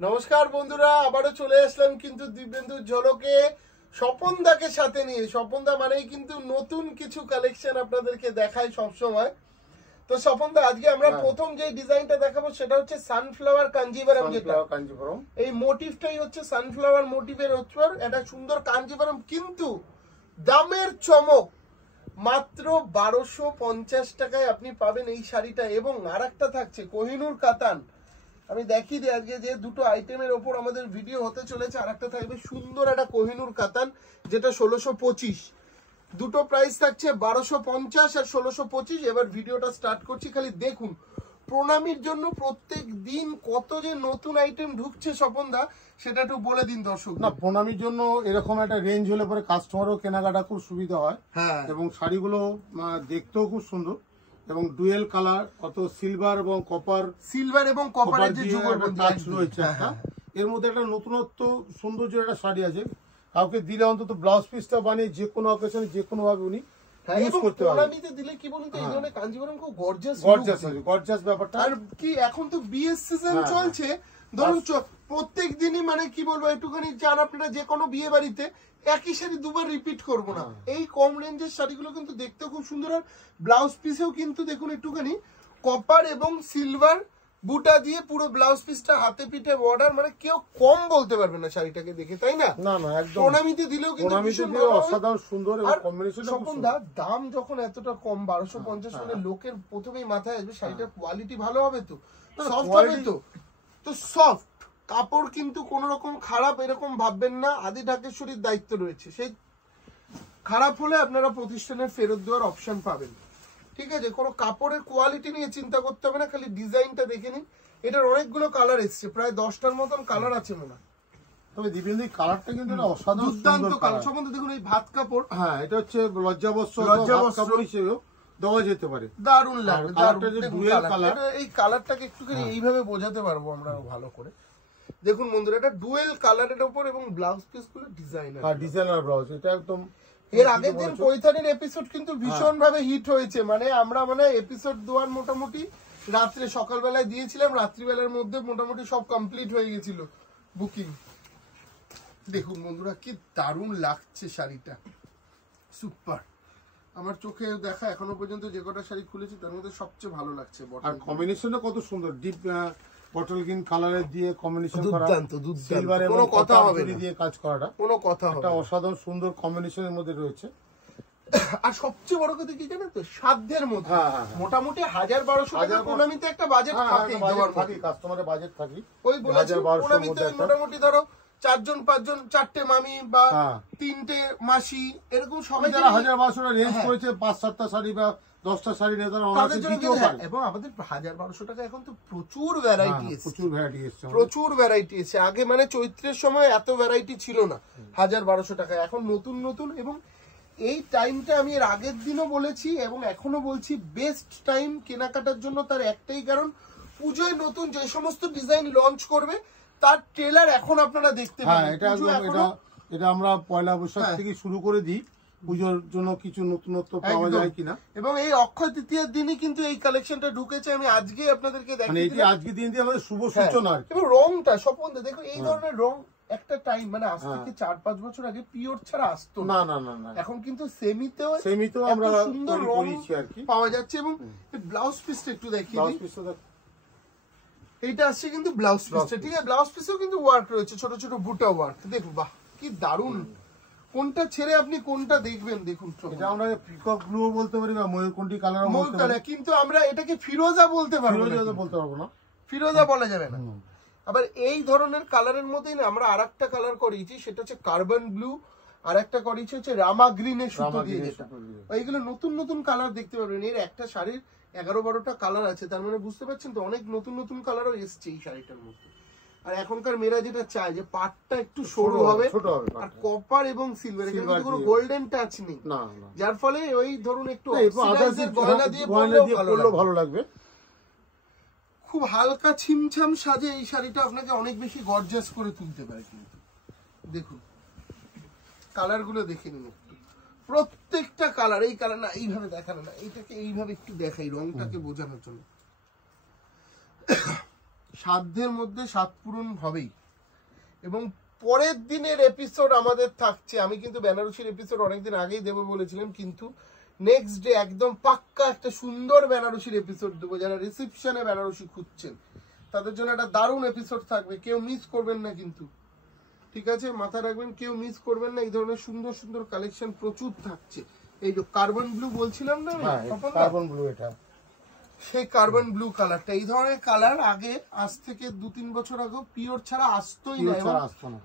নমস্কার বন্ধুরা, আবারও চলে আসলাম কিন্তু দিব্যেন্দুর ঝলকে স্বপনদাকে সাথে নিয়ে। স্বপনদা মানেই কিন্তু নতুন কিছু কালেকশন আপনাদেরকে দেখায় সবসময়। তো স্বপনদা, আজকে আমরা প্রথম যে ডিজাইনটা দেখাবো সেটা হচ্ছে সানফ্লাওয়ার কাঞ্জিভারাম। যেটা এই মোটিভটাই হচ্ছে সানফ্লাওয়ার মোটিভের উপর একটা সুন্দর কাঞ্জিভারাম, কিন্তু দামের চমক। মাত্র 1250 টাকায় আপনি পাবেন এই শাড়িটা। এবং আর একটা থাকছে কোহিনূর কাতান। আমি দেখিয়ে দিই আজকে যে দুটো আইটেমের ওপর আমাদের ভিডিও হতে চলেছে। আর একটা থাকবে সুন্দর একটা কোহিনূর কাতান, যেটা 1625। দুটো প্রাইস থাকছে 1250 আর 1625। এবার ভিডিওটা স্টার্ট করছি, খালি দেখুন প্রণামীর জন্য প্রত্যেক দিন কত যে নতুন আইটেম ঢুকছে। স্বপনদা, সেটা একটু বলে দিন দর্শক। না, প্রণামীর জন্য এরকম একটা রেঞ্জ হলে পরে কাস্টমারও কেনাকাটা খুব সুবিধা হয়। হ্যাঁ, এবং শাড়িগুলো দেখতেও খুব সুন্দর এবং ডুয়েল কালার, কত সিলভার এবং কপার, কপারের যে টাচ রয়েছে একটা। এর মধ্যে একটা নতুনত্ব সৌন্দর্য একটা শাড়ি আছে। কাউকে দিলে অন্তত ব্লাউজ পিসটা বানিয়ে যে কোনো অকেশনে যে কোনো ভাবে উনি ইউজ করতে পারবেন। প্রণামীতে দিলে কি বলুন তো, এই ধরনের কাঞ্জিভারাম খুব গর্জাস ব্যাপারটা। আর কি এখন তো বিয়ের সিজন চলছে, ধরুন প্রত্যেক দিনই মানে কি বলবো, একটুখানি যান আপনারা যে কোনো বিয়ে বাড়িতে, একই শাড়ি দুবার রিপিট করবো না। এই কম রেঞ্জের শাড়িগুলো কিন্তু দেখতেও খুব সুন্দর। আর ব্লাউজ পিসেও কিন্তু দেখুন একটুখানি কপার এবং সিলভার বুটা দিয়ে পুরো ব্লাউজ পিসটা হাতে পিঠে বর্ডার, মানে কেউ কম বলতে পারবে না শাড়িটাকে দেখে, তাই না? না না, একদম প্রণামীতে দিলেও কিন্তু অসাধারণ সুন্দর এবং কম্বিনেশন। স্বপনদা, দাম যখন এতটা কম 1250, মানে লোকের প্রথমেই মাথায় আসবে শাড়িটার কোয়ালিটি ভালো হবে তো, সফট হবে তো সফট কাপড় কিন্তু কোন রকম খারাপ এরকম ভাববেন না। আদি ঢাকেশ্বরীর দায়িত্ব রয়েছে, সেই খারাপ হলে আপনারা প্রতিষ্ঠানের ফেরত দেওয়ার অপশন পাবেন। ঠিক আছে, কোনো কাপড়ের কোয়ালিটি নিয়ে চিন্তা করতে হবে না, খালি ডিজাইনটা দেখে নিন। এটার অনেকগুলো কালার এসছে, প্রায় 10টার মতন কালার আছে মনে হয়। তবে দিবেন এই কালারটা কিন্তু অসাধারণ দুর্দান্ত কালার। সম্বন্ধে দেখুন এই ভাত কাপড়, হ্যাঁ এটা হচ্ছে লজ্জাবস্ত্র কাপড় হিসেবেও দেওয়া যেতে পারে। দারুণ লাগবে, এই কালারটাকে একটুখানি এইভাবে বোঝাতে পারবো আমরা ভালো করে। দেখুন বন্ধুরা, এটা ডুয়েল কালারের উপর এবং ব্লাউজ পিস গুলো ডিজাইনার ব্লাউজ। এটা একদম এর আগের দিন কৈথানের এপিসোড কিন্তু ভীষণ ভাবে হিট হয়েছে। মানে আমরা এপিসোড দেওয়ার মোটামুটি রাত্রে সকালবেলায় দিয়েছিলাম, রাত্রিবেলার মধ্যে মোটামুটি সব কমপ্লিট হয়ে গেছিল বুকিং। দেখুন বন্ধুরা, কি দারুণ লাগছে শাড়িটা, সুপার। আমার চোখে দেখা এখনো পর্যন্ত যে কটা শাড়ি খুলেছি তার মধ্যে সবচেয়ে ভালো লাগছে। আর কম্বিনেশনটা কত সুন্দর, ডিপ বটল গ্রিন কালারের দিয়ে কম্বিনেশন করা, সিলভার এবং কথা হবে না দিয়ে কাজ করাটা কোনো কথা হবে, একটা অসাধারণ সুন্দর কম্বিনেশনের মধ্যে রয়েছে। আর সবচেয়ে বড় কথা কি জানেন তো, সাধ্যের মধ্যে। মোটামুটি 1000-1200 টাকা প্রণামীতে একটা বাজেট থাকে, কাস্টমারের বাজেট থাকে ওই বলেছি প্রণামীতে মোটামুটি ধরো 4জন-5জন, 4টে মামি বা 3টে মাসি, এরকম সবাই যারা 1000-1200 টাকা রেঞ্জ করেছে, 5-7টা শাড়ি বা 10টা শাড়ি নিয়ে তারা অনায়াসে দিতেও পারে। এবং আমাদের 1000-1200 টাকা এখন তো প্রচুর ভ্যারাইটি এসেছে, প্রচুর ভ্যারাইটি এসেছে। আগে মানে চৈত্রের সময় এত ভ্যারাইটি ছিল না 1000-1200 টাকা, এখন নতুন নতুন। এবং এই টাইমটা আমি এর আগের দিনও বলেছি এবং এখনো বলছি, বেস্ট টাইম কেনাকাটার জন্য। তার একটাই কারণ, পুজোয় নতুন যে সমস্ত ডিজাইন লঞ্চ করবে তার ট্রেলার এখন আপনারা দেখতে পাবেন। এটা আমরা পয়লা বৈশাখ থেকে শুরু করে দিই, পুজোর জন্য কিছু নতুনত্ব পাওয়া যায় কিনা। এবং এই অক্ষয় তৃতীয়ার দিনই কিন্তু এই কালেকশনটা ঢুকেছে। আমি আজকে আপনাদেরকে দেখাই, এটি আজকে দিন দিয়ে আমাদের শুভ সূচনা। এবং রংটা স্বপন দেখো, এই ধরনের রং একটা টাইম মানে আজ থেকে 4-5 বছর আগে পিওর ছাড়া আসতো না। এখন কিন্তু সেমিতেও আমরা সুন্দর রং পাওয়া যাচ্ছে। এবং ব্লাউজ পিসটা একটু দেখিয়ে দিই। এইটা আসছে কিন্তু ব্লাউজ পিসটা, ঠিক আছে? ব্লাউজ পিসেও কিন্তু ওয়ার্ক রয়েছে, ছোট ছোট বুটা ওয়ার্ক। দেখুন, বাহ কি দারুণ। কোনটা ছেড়ে আপনি কোনটা দেখবেন, দেখুন। এটা আমরা পিকক ব্লু বলতে পারি বা ময়ূরকণ্ঠী কালার বলতে পারি, কিন্তু আমরা এটাকে ফিরোজা বলতে পারবো না, ফিরোজা বলা যাবে না। আবার এই ধরনের কালারের মধ্যেই না আমরা আরেকটা কালার করিয়েছি, সেটা হচ্ছে কার্বন ব্লু, আর একটা করিয়েছি হচ্ছে রামা গ্রিনের সুতো দিয়ে। যেটা এইগুলো নতুন নতুন কালার দেখতে পারবেন। এর একটা শাড়ির 11-12টা কালার আছে, তার মানে বুঝতে পারছেন তো অনেক নতুন নতুন কালারও এসছে এই শাড়িটার মধ্যে। আর এখনকার মেয়েরা যেটা চায় যে পাটটা একটু সরু হবে, আর কপার এবং সিলভার, এখানে কোনো গোল্ডেন টাচ নেই, যার ফলে ওই ধরুন একটু গয়না দিয়ে পরলেও ভালো লাগবে। খুব হালকা ছিমছাম সাজে এই শাড়িটা আপনাকে অনেক বেশি গর্জাস করে তুলতে পারে। কিন্তু দেখুন কালার গুলো দেখে নিন, প্রত্যেকটা কালার। এই কালার না এইভাবে দেখানো না, এইটাকে এইভাবে একটু দেখাই রংটাকে বোঝানোর জন্য। সাধ্যের মধ্যে 7 পূরণ হবেই। এবং পরের দিনের এপিসোড আমাদের থাকছে, আমি কিন্তু বেনারসির এপিসোড অনেকদিন আগেই দেবো বলেছিলাম, কিন্তু নেক্সট ডে একদম পাক্কা একটা সুন্দর বেনারসির এপিসোড দেবো। যারা রিসেপশনে বেনারসি খুঁজছেন তাদের জন্য একটা দারুণ এপিসোড থাকবে, কেউ মিস করবেন না কিন্তু, ঠিক আছে? মাথায় রাখবেন, কেউ মিস করবেন না। এই ধরনের সুন্দর সুন্দর কালেকশন প্রচুর থাকছে। এই যে কার্বন ব্লু বলছিলাম না, কার্বন ব্লু, এটা সেই কার্বন ব্লু কালারটা, এই ধরনের কালার আগে আজ থেকে 2-3 বছর আগে পিওর ছাড়া আসতোই না। এবং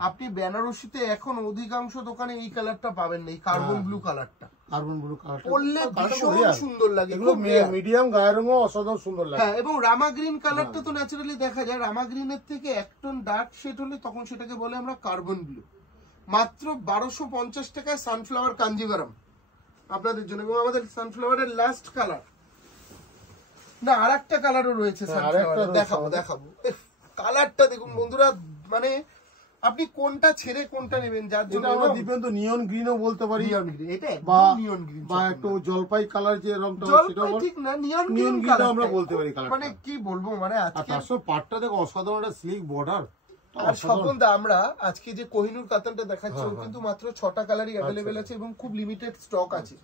আপনি বেনারসিতে এখন অধিকাংশ দোকানে এই কালারটা পাবেন না, এই কার্বন ব্লু কালারটা। কার্বন ব্লু কালারটা পরলে ভীষণ সুন্দর লাগে, এগুলো মিডিয়াম গায়ের রঙও অসাধারণ সুন্দর লাগে। হ্যাঁ, এবং রামা গ্রিন কালারটা তো ন্যাচারালি দেখা যায়, রামা গ্রিনের থেকে এক টোন ডার্ক শেড হলে তখন সেটাকে বলে আমরা কার্বন ব্লু। মাত্র 1250 টাকায় সানফ্লাওয়ার কাঞ্জিভারাম আপনাদের জন্য। এবং আমাদের সানফ্লাওয়ারের লাস্ট কালার না, আরেকটা কালারও রয়েছে সানফ্লাওয়ারের, দেখাবো। কালারটা দেখুন বন্ধুরা, মানে আপনি কোনটা ছেড়ে কোনটা নেবেন, যার জন্য আমরা দিবেন তো নিয়ন গ্রিনও বলতে পারি, নিয়ন গ্রিন, এটা বা নিয়ন গ্রিন, বা একটু জলপাই কালার যে রংটা জলপাই ঠিক না, নিয়ন গ্রিন কালার আমরা বলতে পারি। মানে কি বলবো, মানে আজকে তার সব পাটটা দেখো অসাধারণ একটা স্লিক বর্ডার। আর স্বপনদা, আমরা আজকে যে কোহিনূর কাতানটা দেখাচ্ছি ওর কিন্তু মাত্র 6টা কালারই অ্যাভেলেবেল আছে এবং খুব লিমিটেড স্টক আছে।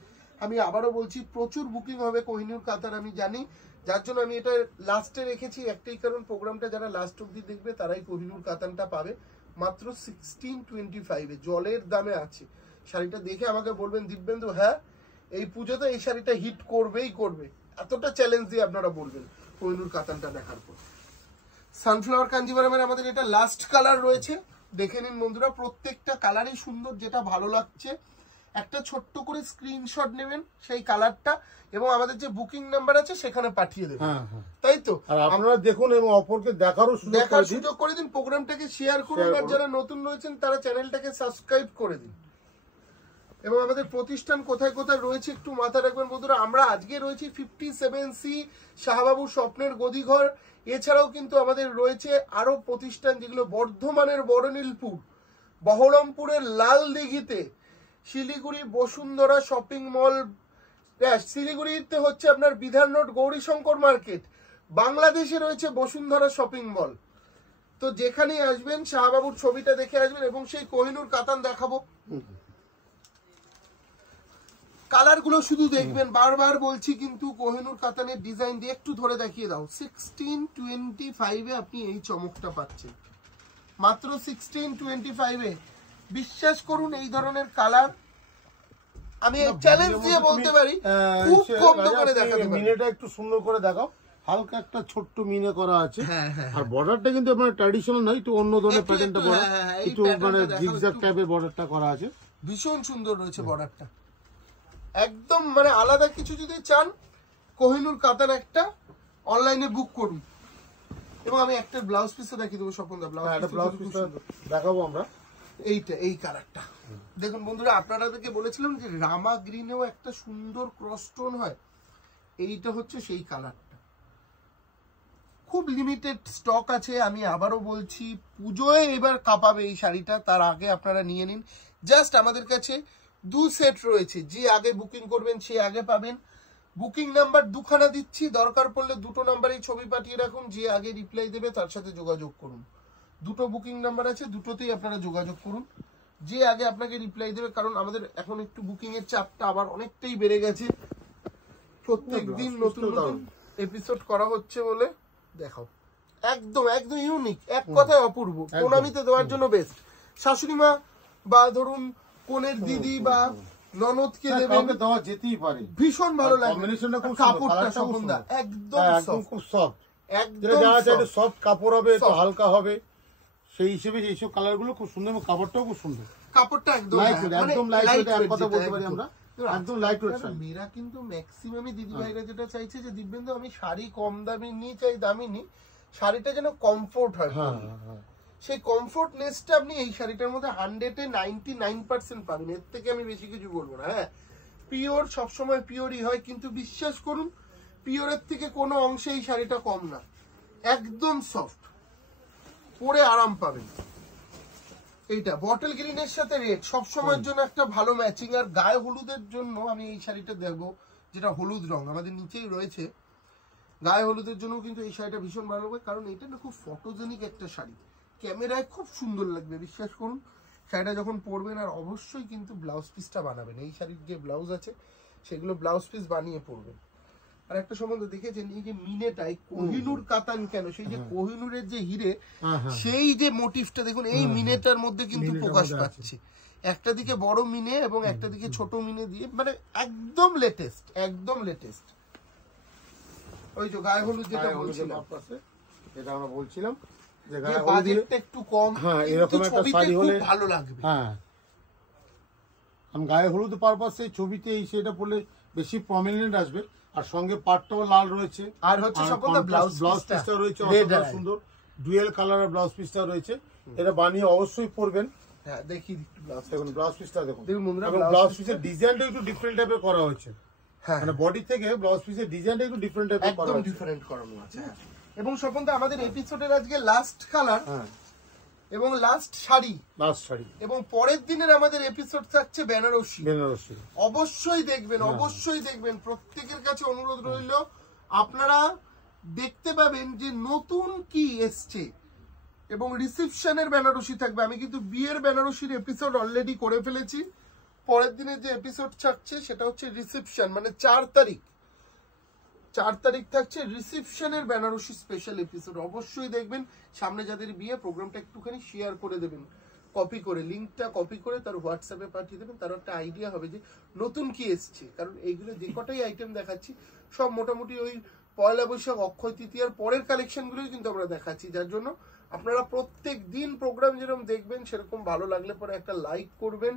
আমি আবারও বলছি, প্রচুর বুকিং হবে কোহিনূর কাতান আমি জানি, যার জন্য আমি এটা লাস্টে রেখেছি। একটাই কারণ, প্রোগ্রামটা যারা লাস্ট অব্দি দেখবে তারাই কোহিনূর কাতানটা পাবে মাত্র 1625 জলের দামে আছে। শাড়িটা দেখে আমাকে বলবেন দিব্যেন্দু হ্যাঁ এই পুজোতে এই শাড়িটা হিট করবেই করবে, এতটা চ্যালেঞ্জ দিয়ে আপনারা বলবেন কোহিনূর কাতানটা দেখার পর। সানফ্লাওয়ার কাঞ্জিভারামের আমাদের এটা লাস্ট কালার রয়েছে, দেখে নিন বন্ধুরা, প্রত্যেকটা কালারই সুন্দর, যেটা ভালো লাগছে একটা ছোট্ট করে স্ক্রিনশট নেবেন সেই কালারটা এবং আমাদের যে বুকিং নাম্বার আছে সেখানে পাঠিয়ে দেবেন, তাই তো? আর আপনারা দেখুন এবং অপরকে দেখার সুযোগ করে দিন, প্রোগ্রামটাকে শেয়ার করুন, আর যারা নতুন রয়েছেন তারা চ্যানেলটাকে সাবস্ক্রাইব করে দিন। এবং আমাদের প্রতিষ্ঠান কোথায় কোথায় রয়েছে একটু মাথায় রাখবেন বন্ধুরা। আমরা আজকে রয়েছি 57C শাহবাবুর স্বপ্নের গদিঘর। এছাড়াও কিন্তু আমাদের রয়েছে আরো প্রতিষ্ঠান, যেগুলো বর্ধমানের বড়নীলপুর, বহরমপুরের লাল দিঘিতে, শিলিগুড়ি বসুন্ধরা শপিং মল, শিলিগুড়িতে হচ্ছে আপনার বিধান রোড গৌরীশঙ্কর মার্কেট, বাংলাদেশে রয়েছে বসুন্ধরা শপিং মল। তো যেখানেই আসবেন শাহবাবুর ছবিটা দেখে আসবেন এবং সেই কোহিনূর কাতান দেখাবো। কালারগুলো শুধু দেখবেন, বারবার বলছি কিন্তু কোহিনূর কাতানের ডিজাইন দিয়ে একটু ধরে দেখিয়ে দাও। 1625 আপনি এই চমকটা পাচ্ছেন মাত্র 1625। বিশ্বাস করুন এই ধরনের কালার আমি চ্যালেঞ্জ দিয়ে বলতে পারি খুব কম দোকানে দেখাতে পারি। মিনেটা একটু সুন্দর করে দেখাও, হালকা একটা ছোট্ট মিনে করা আছে। আর বর্ডারটা কিন্তু আপনার ট্র্যাডিশনাল নয়, একটু অন্য ধরনের প্যাটার্নটা বর্ডার, একটু মানে জিগজ্যাগ টাইপের বর্ডারটা করা আছে, ভীষণ সুন্দর রয়েছে বর্ডারটা, একদম মানে আলাদা কিছু যদি চান কোহিনূর কাতান একটা অনলাইনে বুক করুন। এবং আমি একটা ব্লাউজ পিসও দেখিয়ে দেবো স্বপনদা, ব্লাউজ পিস দেখাবো আমরা। এইটা এই কালারটা দেখুন বন্ধুরা, আপনাদেরকে বলেছিলাম যে রামা গ্রিনেও একটা সুন্দর ক্রস টোন হয়, এইটা হচ্ছে সেই কালারটা। খুব লিমিটেড স্টক আছে, আমি আবারও বলছি পুজোয় এবার কাঁপাবে এই শাড়িটা, তার আগে আপনারা নিয়ে নিন। জাস্ট আমাদের কাছে 2 সেট রয়েছে, যে আগে বুকিং করবেন সে আগে পাবেন। বুকিং নাম্বার 2খানা দিচ্ছি, দরকার পড়লে 2টো নাম্বারেই ছবি পাঠিয়ে রাখুন, যে আগে রিপ্লাই দেবে তার সাথে যোগাযোগ করুন। 2টো বুকিং নাম্বার আছে, 2টোতেই আপনারা যোগাযোগ করুন, যে আগে আপনাকে রিপ্লাই দেবে। কারণ আমাদের এখন একটু বুকিং এর চাপটা আবার অনেকটাই বেড়ে গেছে, প্রত্যেকদিন নতুন নতুন এপিসোড করা হচ্ছে বলে। দেখাও, একদম একদম ইউনিক, এক কথায় অপূর্ব, প্রণামীতে দেওয়ার জন্য বেস্ট। শাশুড়ি মা বা ধরুন কোনের দিদি বা ননদকে দেবেন, দেওয়া যেতেই পারে, ভীষণ ভালো লাগে। কম্বিনেশনটা খুব কাপড়টা সুন্দর, একদম খুব সফট, একদম সফট কাপড় হবে, একটু হালকা হবে, সেই হিসেবে এইসব কালার গুলো খুব সুন্দর এবং কাপড়টাও খুব সুন্দর। কাপড়টা একদম একদম লাইট ওয়েট, এক কথা বলতে পারি আমরা, একদম লাইট ওয়েট। মেয়েরা কিন্তু ম্যাক্সিমামই দিদি ভাইরা যেটা চাইছে যে দিব্যেন্দু আমি শাড়ি কম দামি নিই, চাই দামি নিই, শাড়িটা যেন কমফোর্ট হয়। সেই কমফোর্টনেসটা আপনি এই শাড়িটার মধ্যে 100-এ 99% পাবেন, এর থেকে আমি বেশি কিছু বলবো না। হ্যাঁ, পিওর সবসময় পিওরই হয়, কিন্তু বিশ্বাস করুন পিওরের থেকে কোনো অংশে এই শাড়িটা কম না, একদম সফট, পরে আরাম পাবেন। এইটা বটল গ্রিনের সাথে রেড সবসময়ের জন্য একটা ভালো ম্যাচিং। আর গায়ে হলুদের জন্য আমি এই শাড়িটা দেখবো, যেটা হলুদ রং আমাদের নিচেই রয়েছে, গায়ে হলুদের জন্য কিন্তু এই শাড়িটা ভীষণ ভালো হবে, কারণ এটা না খুব ফটোজেনিক একটা শাড়ি, ক্যামেরায় খুব সুন্দর লাগবে, বিশ্বাস করুন। শাড়িটা যখন পরবেন, আর অবশ্যই কিন্তু ব্লাউজ পিসটা বানাবেন, এই শাড়ির যে ব্লাউজ আছে সেগুলো ব্লাউজ পিস বানিয়ে পরবেন। আর একটা সম্বন্ধে দেখেছেন এই যে মিনেটাই কোহিনুর কাতান কেন, সেই যে কোহিনুরের যে হিরে, সেই যে মোটিভটা দেখুন এই মিনেটার মধ্যে কিন্তু প্রকাশ পাচ্ছে। একটা দিকে বড় মিনে এবং একটা দিকে ছোট মিনে দিয়ে, মানে একদম লেটেস্ট, একদম লেটেস্ট। ওই যে গায়ে হলুদ যেটা বলছিলাম, এটা আমরা বলছিলাম যে বাজেটটা একটু কম, হ্যাঁ এরকম একটা শাড়ি হলে ভালো লাগবে। হ্যাঁ, আমি গায়ে হলুদ পারপাসে ছবিতে এই সেটা পরলে বেশি প্রমিনেন্ট আসবে, আর সঙ্গে পাটটাও লাল রয়েছে, আর হচ্ছে সকলটা ব্লাউজ পিসটা রয়েছে অসাধারণ সুন্দর, ডুয়েল কালারের ব্লাউজ পিসটা রয়েছে। এটা বানিয়ে অবশ্যই পরবেন। হ্যাঁ দেখি ব্লাউজ, দেখুন ব্লাউজ পিসটা দেখুন, দেখুন বন্ধুরা, ব্লাউজ পিসের ডিজাইনটা একটু ডিফারেন্ট টাইপের করা হয়েছে। হ্যাঁ মানে বডি থেকে ব্লাউজ পিসের ডিজাইনটা একটু ডিফারেন্ট টাইপের করা একদম হয়েছে, ডিফারেন্ট করানো আছে। হ্যাঁ, এবং স্বপনদা আমাদের এপিসোডের আজকে লাস্ট কালার হ্যাঁ এবং লাস্ট শাড়ি, লাস্ট শাড়ি, এবং পরের দিনের আমাদের এপিসোড থাকছে বেনারসি। বেনারসি অবশ্যই দেখবেন, অবশ্যই দেখবেন, প্রত্যেকের কাছে অনুরোধ রইল, আপনারা দেখতে পাবেন যে নতুন কি এসছে, এবং রিসেপশনের বেনারসি থাকবে। আমি কিন্তু বিয়ের বেনারসির এপিসোড অলরেডি করে ফেলেছি, পরের দিনের যে এপিসোড থাকছে সেটা হচ্ছে রিসেপশন, মানে 4 তারিখ থাকছে রিসেপশনের বেনারসি স্পেশাল এপিসোড। অবশ্যই দেখবেন। সামনে যাদের বিয়ে, প্রোগ্রামটা একটুখানি শেয়ার করে দেবেন, কপি করে, লিঙ্কটা কপি করে তার হোয়াটসঅ্যাপে পাঠিয়ে দেবেন, তার একটা আইডিয়া হবে যে নতুন কি এসছে। কারণ এইগুলো যে কটাই আইটেম দেখাচ্ছি সব মোটামুটি ওই পয়লা বৈশাখ অক্ষয় তৃতীয়ার পরের কালেকশনগুলোই কিন্তু আমরা দেখাচ্ছি, যার জন্য আপনারা প্রত্যেক দিন প্রোগ্রাম যেরকম দেখবেন সেরকম ভালো লাগলে পরে একটা লাইক করবেন,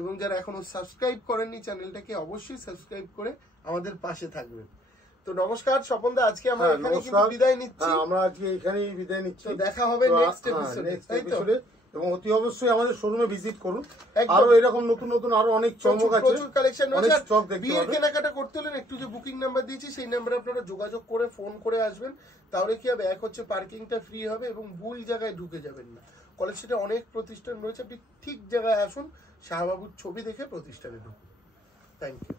এবং যারা এখনো সাবস্ক্রাইব করেননি চ্যানেলটাকে অবশ্যই সাবস্ক্রাইব করে আমাদের পাশে থাকবেন। তো নমস্কার স্বপনদা, আজকে আমরা এখানে কিন্তু বিদায় নিচ্ছি। আমরা আজকে এখানেই বিদায় নিচ্ছি, দেখা হবে নেক্সট এপিসোডে। এবং অতি অবশ্যই আমাদের শোরুমে ভিজিট করুন, আরো এরকম নতুন নতুন আরো অনেক চমক আছে, প্রচুর কালেকশন রয়েছে। স্টক দেখতে বিয়ের পাবেন। কেনাকাটা করতে হলে একটু যে বুকিং নাম্বার দিয়েছি সেই নাম্বারে আপনারা যোগাযোগ করে ফোন করে আসবেন, তাহলে কি হবে, এক হচ্ছে পার্কিংটা ফ্রি হবে এবং ভুল জায়গায় ঢুকে যাবেন না। কলেজ স্ট্রিটে অনেক প্রতিষ্ঠান রয়েছে, আপনি ঠিক জায়গায় আসুন, শাহবাবুর ছবি দেখে প্রতিষ্ঠানে ঢুকুন। Thank you.